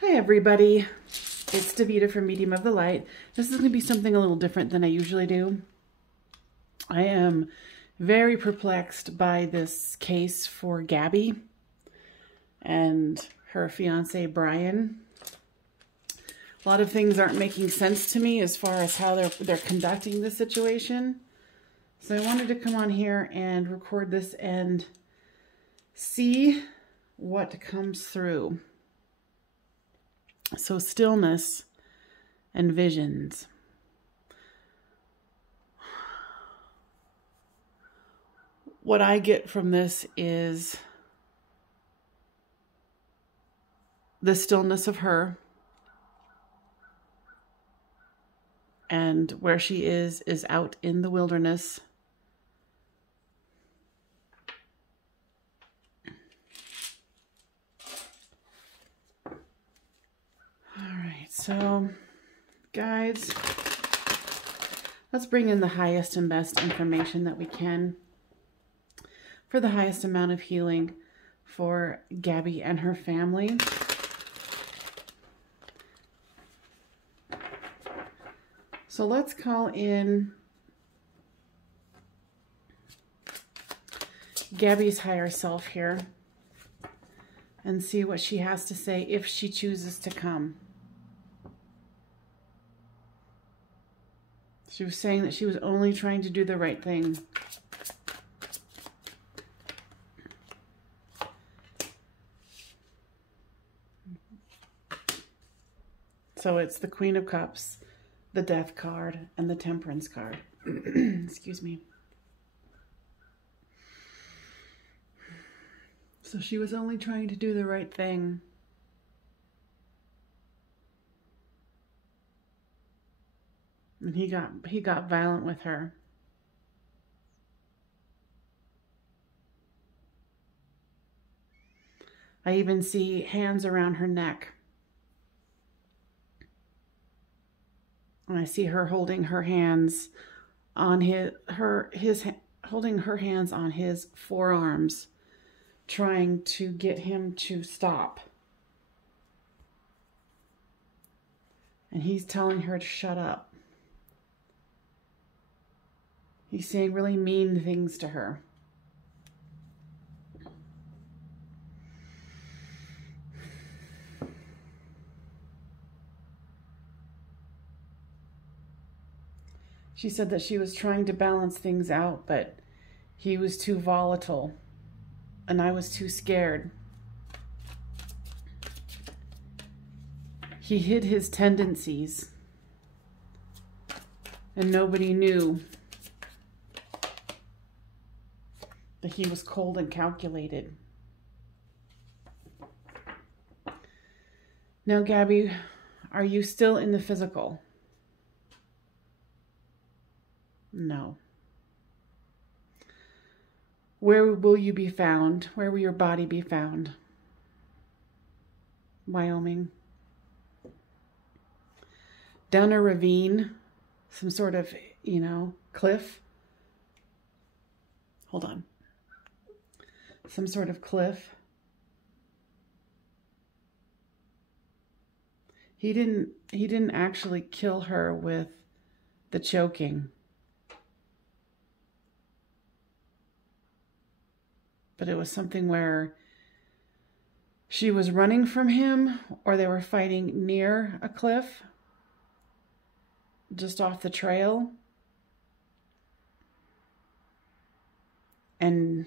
Hi everybody, it's Petito from Medium of the Light. This is going to be something a little different than I usually do. I am very perplexed by this case for Gabby and her fiance Brian. A lot of things aren't making sense to me as far as how they're conducting the situation. So I wanted to come on here and record this and see what comes through. So stillness and visions. What I get from this is the stillness of her, and where she is out in the wilderness. So, guides, let's bring in the highest and best information that we can for the highest amount of healing for Gabby and her family. So let's call in Gabby's higher self here and see what she has to say if she chooses to come. She was saying that she was only trying to do the right thing. So it's the Queen of Cups, the Death card, and the Temperance card. Excuse me. So she was only trying to do the right thing. And he got violent with her. I even see hands around her neck. And I see her holding her hands on holding her hands on his forearms, trying to get him to stop. And he's telling her to shut up. He's saying really mean things to her. She said that she was trying to balance things out, but he was too volatile, and I was too scared. He hid his tendencies, and nobody knew that he was cold and calculated. Now, Gabby, are you still in the physical? No. Where will you be found? Where will your body be found? Wyoming. Down a ravine, some sort of, cliff. Hold on. Some sort of cliff. He didn't actually kill her with the choking. But it was something where she was running from him, or they were fighting near a cliff, just off the trail. And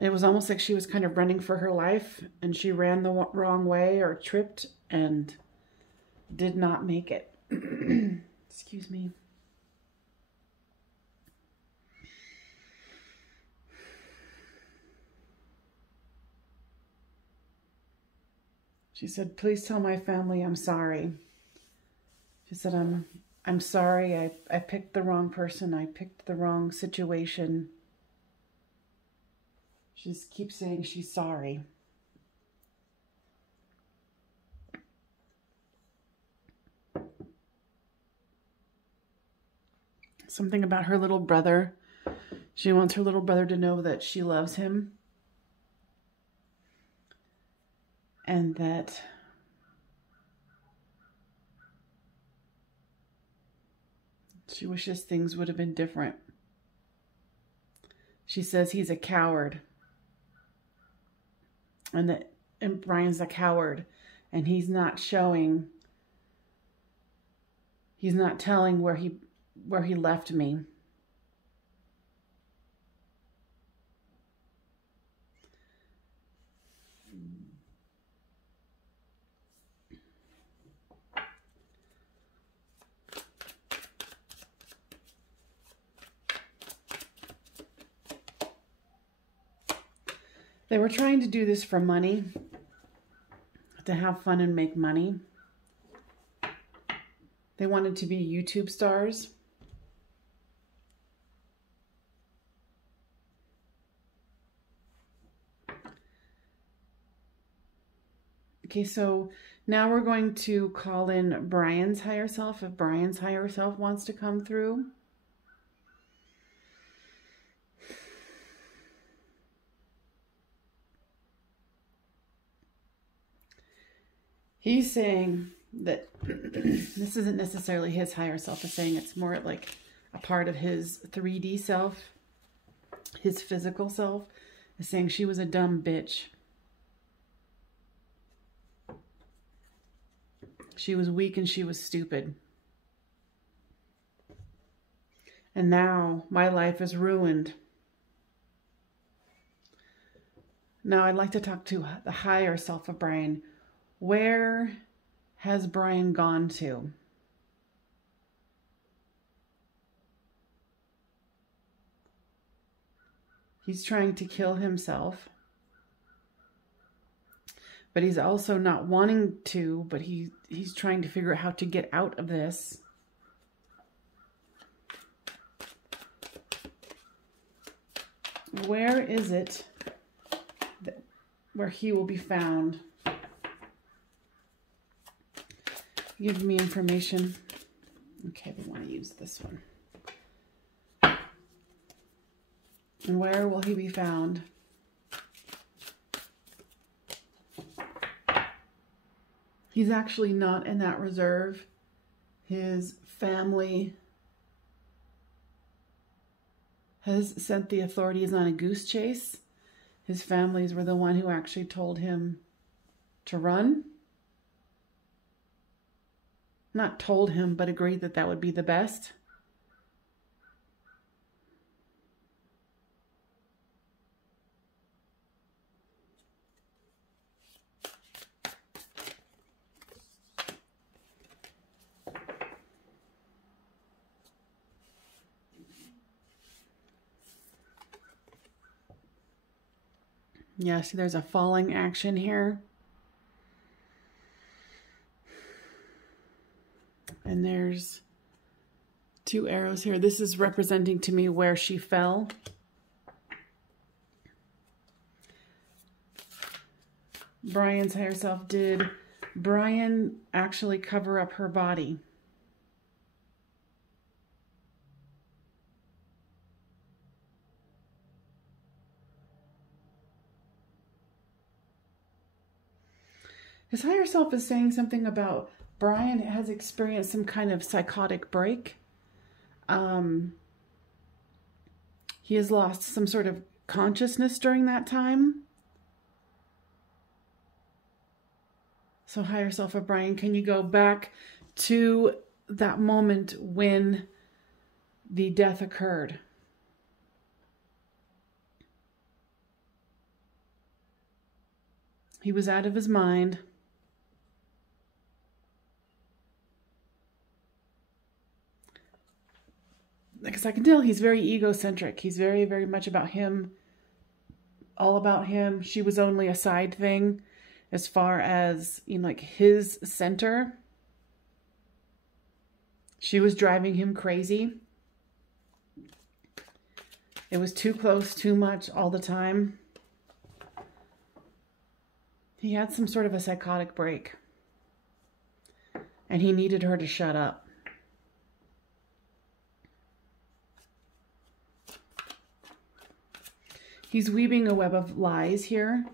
it was almost like she was kind of running for her life, and she ran the wrong way or tripped and did not make it. Excuse me. She said, "Please tell my family I'm sorry." She said, I'm sorry. I picked the wrong person. I picked the wrong situation. She just keeps saying she's sorry. Something about her little brother. She wants her little brother to know that she loves him. and that she wishes things would have been different. She says he's a coward, and Brian's a coward, and he's not showing, he's not telling where he left me. They were trying to do this for money, to have fun and make money. They wanted to be YouTube stars. Okay, so now we're going to call in Brian's higher self, if Brian's higher self wants to come through. He's saying that this isn't necessarily his higher self. Is saying it's more like a part of his 3D self, his physical self. Is saying she was a dumb bitch. She was weak and she was stupid. And now my life is ruined. Now I'd like to talk to the higher self of Brian. Where has Brian gone to? He's trying to kill himself. But he's also not wanting to, but he's trying to figure out how to get out of this. Where is it where he will be found? Give me information. Okay, we want to use this one. And where will he be found? He's actually not in that reserve. His family has sent the authorities on a goose chase. His families were the one who actually told him to run. Not told him, but agreed that that would be the best. Yeah, see, there's a falling action here. And there's 2 arrows here. This is representing to me where she fell. Brian's higher self, did Brian actually cover up her body? His higher self is saying something about Brian has experienced some kind of psychotic break. He has lost some sort of consciousness during that time. So higher self of Brian, can you go back to that moment when the death occurred? He was out of his mind. Because I can tell he's very egocentric. He's very, very much about him. All about him. She was only a side thing as far as, you know, like his center. She was driving him crazy. It was too close, too much, all the time. He had some sort of a psychotic break. And he needed her to shut up. He's weaving a web of lies here.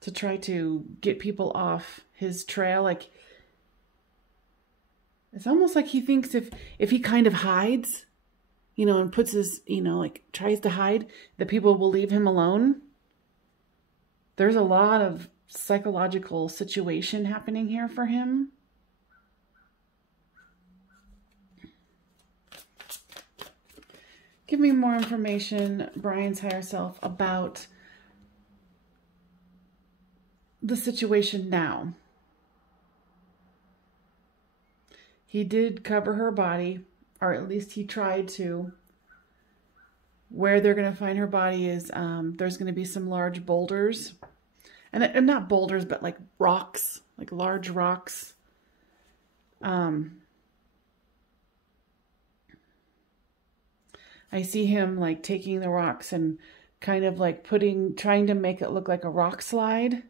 to try to get people off his trail. Like, it's almost like he thinks if he kind of hides, you know, and puts his, you know, like tries to hide, that people will leave him alone. There's a lot of psychological situation happening here for him. Give me more information, Brian's higher self, about the situation now. He did cover her body, or at least he tried to. Where they're going to find her body is, there's going to be some large boulders. And not boulders, but like rocks, like large rocks. I see him like taking the rocks and kind of like trying to make it look like a rock slide.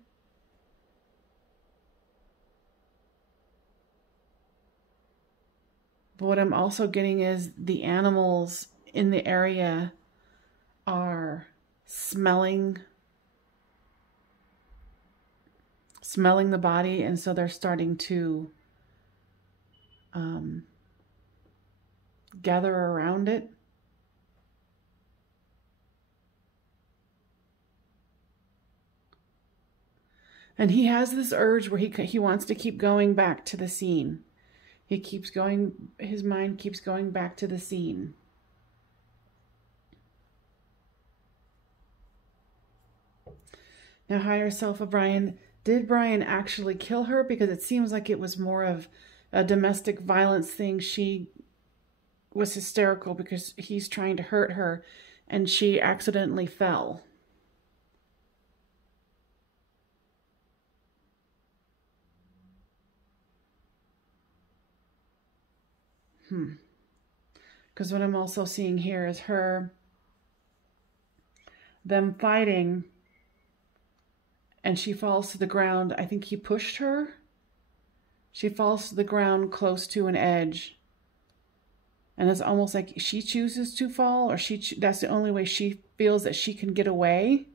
But what I'm also getting is the animals in the area are smelling the body, and so they're starting to gather around it. And he has this urge where he wants to keep going back to the scene. He keeps going, his mind keeps going back to the scene. Now, higher self of Brian, did Brian actually kill her? Because it seems like it was more of a domestic violence thing. She was hysterical because he's trying to hurt her and she accidentally fell. Because what I'm also seeing here is them fighting, and she falls to the ground. I think he pushed her. She falls to the ground close to an edge. And it's almost like she chooses to fall, or that's the only way she feels that she can get away.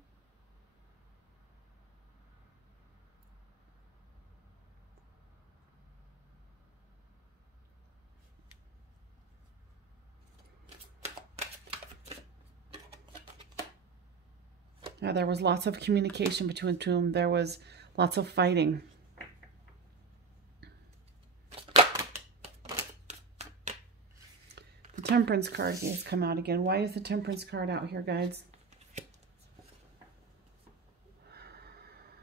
Now, there was lots of communication between them. There was lots of fighting. The Temperance card has come out again. Why is the Temperance card out here, guys?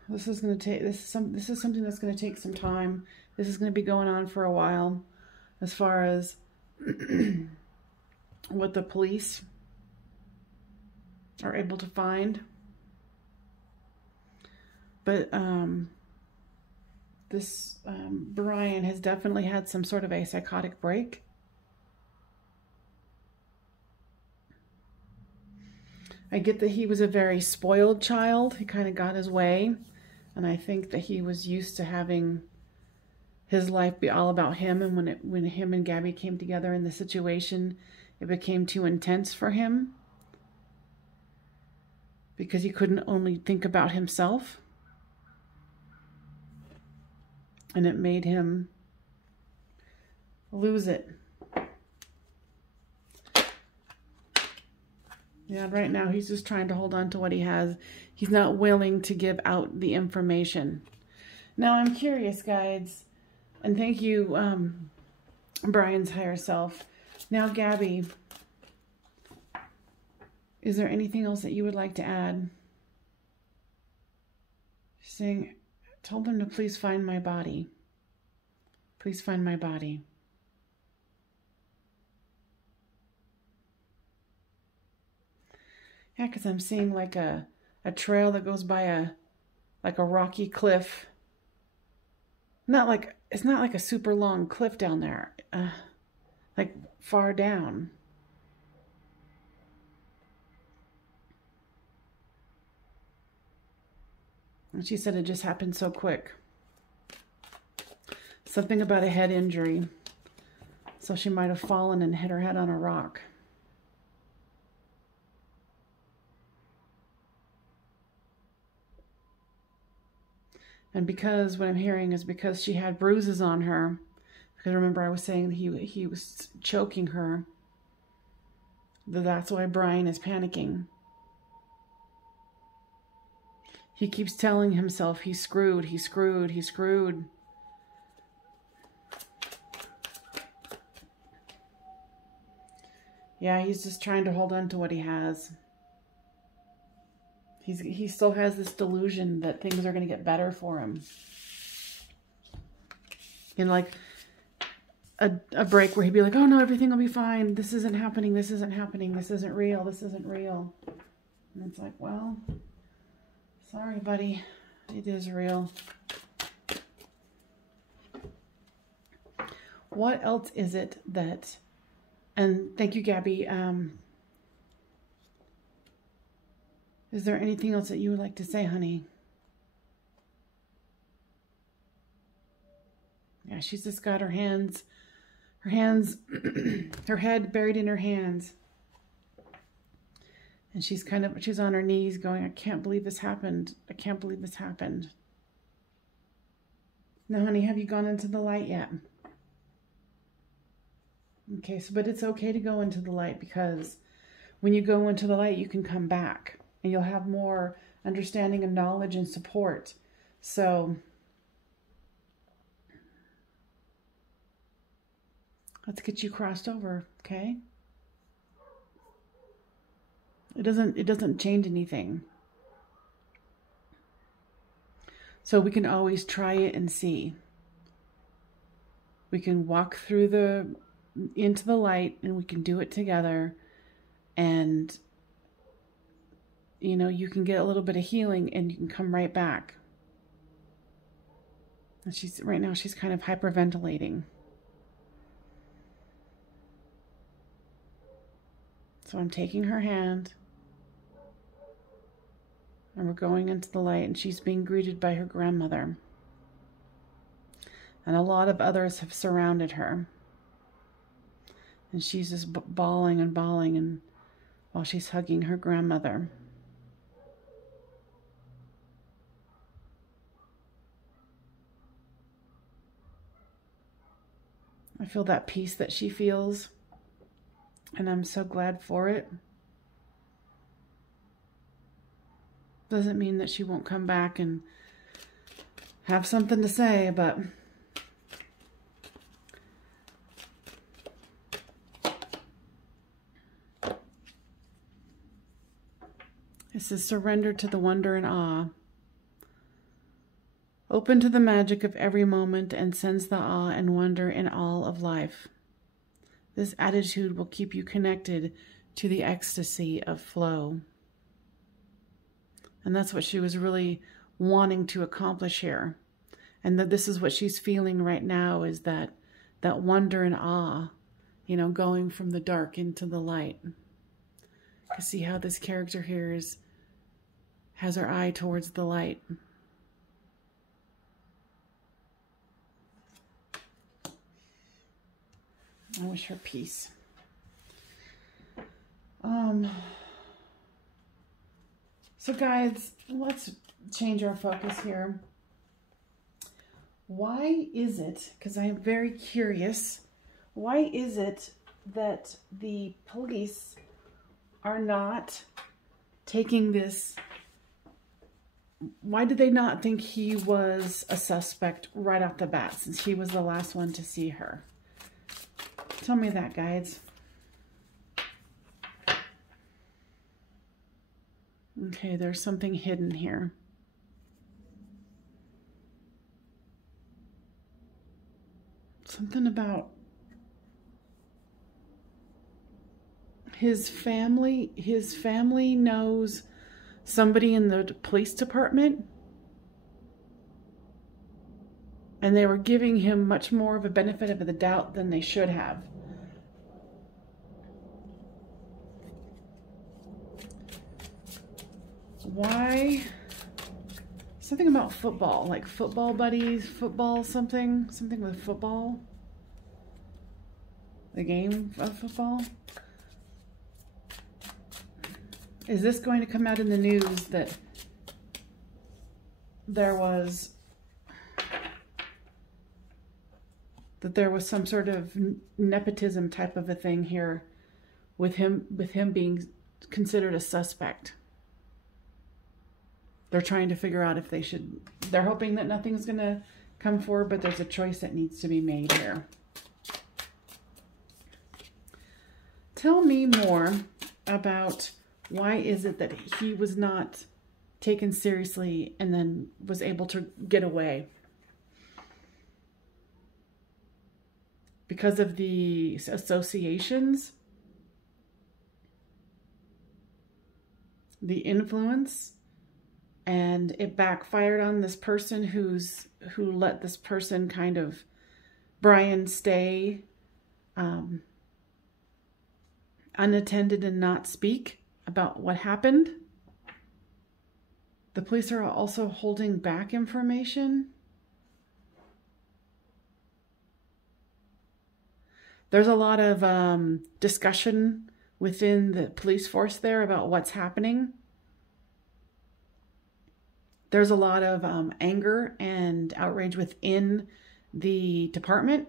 This is going to take, this is something that's going to take some time. This is going to be going on for a while, as far as what the police are able to find. But this Brian has definitely had some sort of a psychotic break. I get that he was a very spoiled child. He kind of got his way. And I think that he was used to having his life be all about him. And when him and Gabby came together in the situation, it became too intense for him. Because he couldn't only think about himself. And it made him lose it. Yeah, right now he's just trying to hold on to what he has. He's not willing to give out the information. Now I'm curious, guys, and thank you, Brian's higher self. Now, Gabby, is there anything else that you would like to add? She's saying, told them to please find my body. Please find my body. Yeah, because I'm seeing like a trail that goes by a rocky cliff. It's not like a super long cliff down there. Like far down. And she said it just happened so quick. Something about a head injury. So she might have fallen and hit her head on a rock. And because what I'm hearing is because she had bruises on her, because remember I was saying he was choking her, that's why Brian is panicking. He keeps telling himself he's screwed, he's screwed, he's screwed. Yeah, he's just trying to hold on to what he has. He still has this delusion that things are going to get better for him. You know, like a break where he'd be like, oh no, everything will be fine. This isn't happening. This isn't happening. This isn't real. This isn't real. And it's like, well, sorry, buddy. It is real. What else is it that... And thank you, Gabby. Is there anything else that you would like to say, honey? Yeah, she's just got her hands, her head buried in her hands. And she's on her knees going, I can't believe this happened. I can't believe this happened. Now, honey, have you gone into the light yet? Okay, so, but it's okay to go into the light, because when you go into the light, you can come back and you'll have more understanding and knowledge and support. So let's get you crossed over, okay? It doesn't change anything. So we can always try it and see. We can walk through into the light, and we can do it together, and you know, you can get a little bit of healing and you can come right back. And right now she's kind of hyperventilating. So I'm taking her hand and we're going into the light, and she's being greeted by her grandmother. And a lot of others have surrounded her. And she's just bawling and bawling, and while she's hugging her grandmother. I feel that peace that she feels, and I'm so glad for it. Doesn't mean that she won't come back and have something to say, but this is surrender to the wonder and awe. Open to the magic of every moment and sense the awe and wonder in all of life. This attitude will keep you connected to the ecstasy of flow. And that's what she was really wanting to accomplish here. And that this is what she's feeling right now, is that wonder and awe, you know, going from the dark into the light. You see how this character here has her eye towards the light. I wish her peace. So guys, let's change our focus here. Why is it, because I am very curious, why is it that the police are not taking this? Why did they not think he was a suspect right off the bat, since he was the last one to see her? Tell me that, guides. Okay, there's something hidden here. Something about his family. His family knows somebody in the police department, and they were giving him much more of a benefit of the doubt than they should have. Why? Something about football, like football buddies, football something with football. The game of football. Is this going to come out in the news that there was that there was some sort of nepotism type of a thing here with him being considered a suspect. They're trying to figure out if they should, they're hoping that nothing's going to come forward, but there's a choice that needs to be made here. Tell me more about why is it that he was not taken seriously and then was able to get away? Because of the associations? The influence? And it backfired on this person who let this person kind of, Brian, stay unattended and not speak about what happened. The police are also holding back information. There's a lot of discussion within the police force there about what's happening. There's a lot of anger and outrage within the department,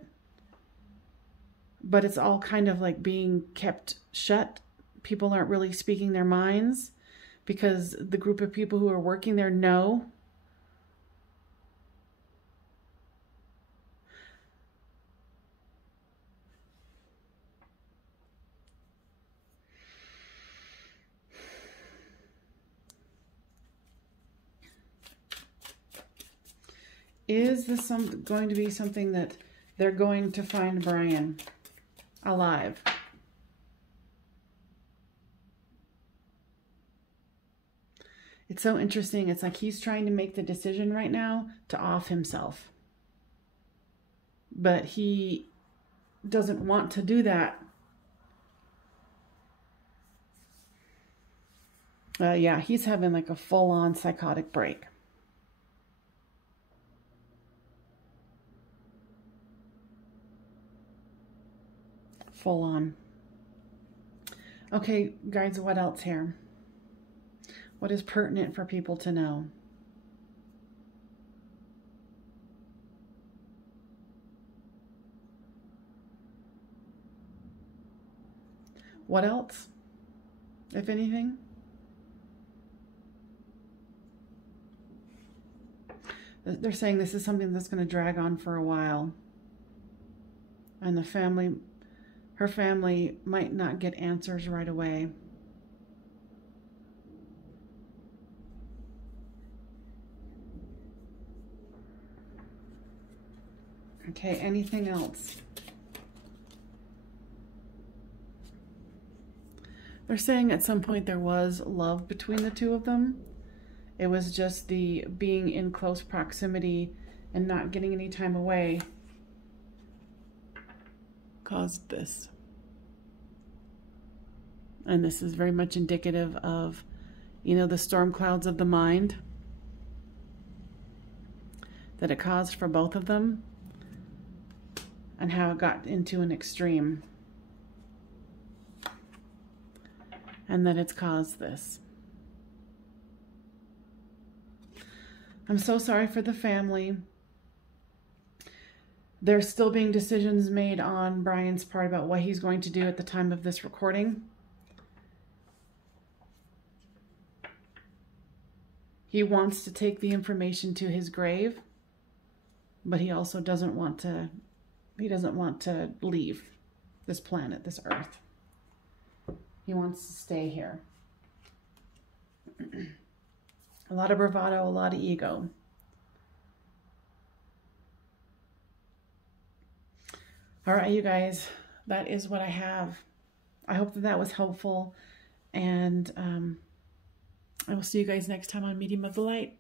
but it's all kind of like being kept shut. People aren't really speaking their minds because the group of people who are working there know. Is this going to be something that they're going to find Brian alive? It's so interesting. It's like he's trying to make the decision right now to off himself. But he doesn't want to do that. Yeah, he's having like a full-on psychotic break. Full on. Okay, guys, what else here? What is pertinent for people to know? What else, if anything? They're saying this is something that's going to drag on for a while. And the family, her family might not get answers right away. Okay, anything else? They're saying at some point there was love between the two of them. It was just the being in close proximity and not getting any time away caused this. And this is very much indicative of, you know, the storm clouds of the mind that it caused for both of them and how it got into an extreme. And that it's caused this. I'm so sorry for the family. There's still being decisions made on Brian's part about what he's going to do at the time of this recording. He wants to take the information to his grave, but he also doesn't want to, leave this planet, this earth. He wants to stay here. A lot of bravado, a lot of ego. All right, you guys, that is what I have. I hope that that was helpful, and I will see you guys next time on Medium of the Light.